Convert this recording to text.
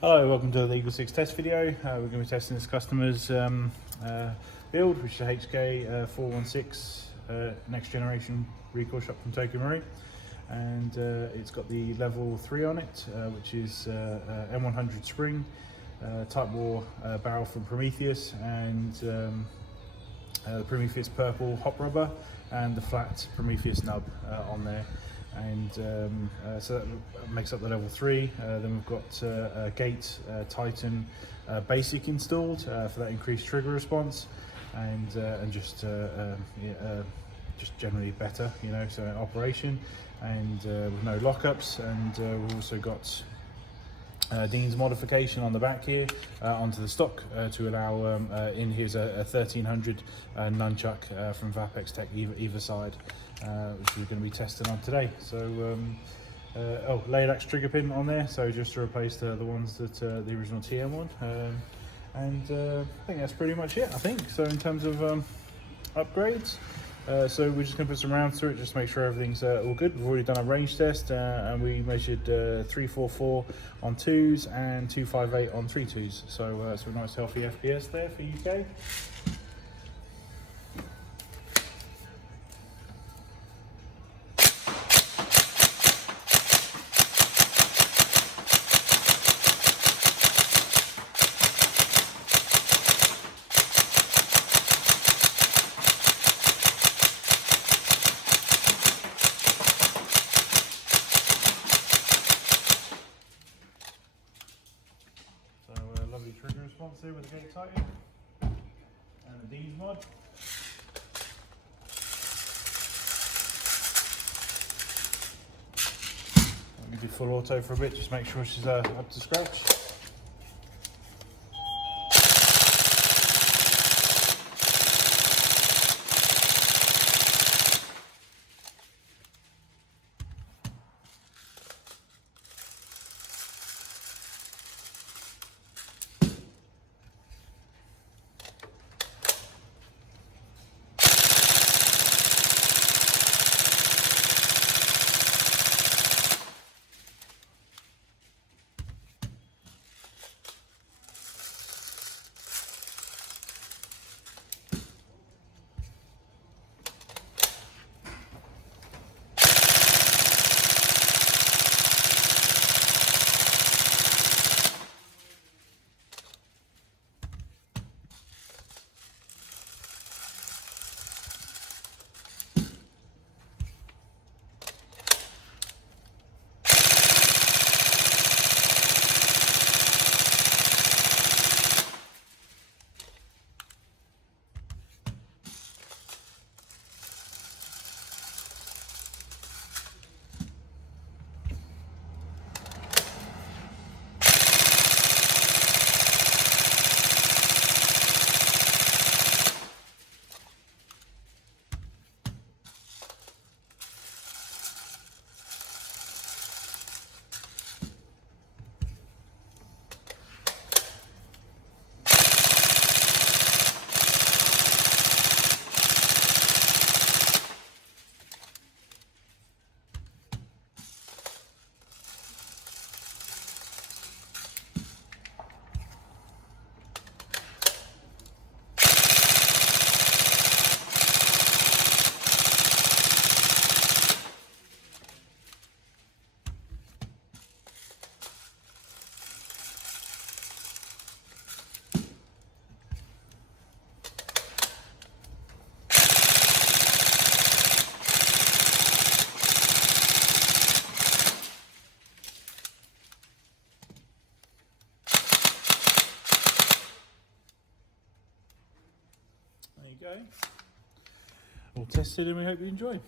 Hello, welcome to the EagleSix test video. We're going to be testing this customer's build, which is a HK 416 next generation recoil shot from Tokyo Marine, and it's got the level 3 on it, which is M100 spring, Tightbore barrel from Prometheus, and the Prometheus Purple Hop Rubber, and the flat Prometheus Nub on there. And so that makes up the level 3. Then we've got Gate Titan basic installed for that increased trigger response, and just generally better, you know, so operation, and with no lockups. And we've also got Dean's modification on the back here onto the stock to allow in here's a 1300 nunchuck from Vapex Tech either side, which we're going to be testing on today. So Laylax Trigger Pin on there, so just to replace the ones that the original TM one, and I think that's pretty much it. I think so in terms of upgrades. So we're just going to put some rounds through it just to make sure everything's all good. We've already done a range test, and we measured 344 on 2s and 258 on 3.2s. So that's a nice healthy FPS there for UK. Lovely trigger response there with the Gate Titan and the Dean's mod. Let me do full auto for a bit, just make sure she's up to scratch. There you go. All tested, and we hope you enjoy.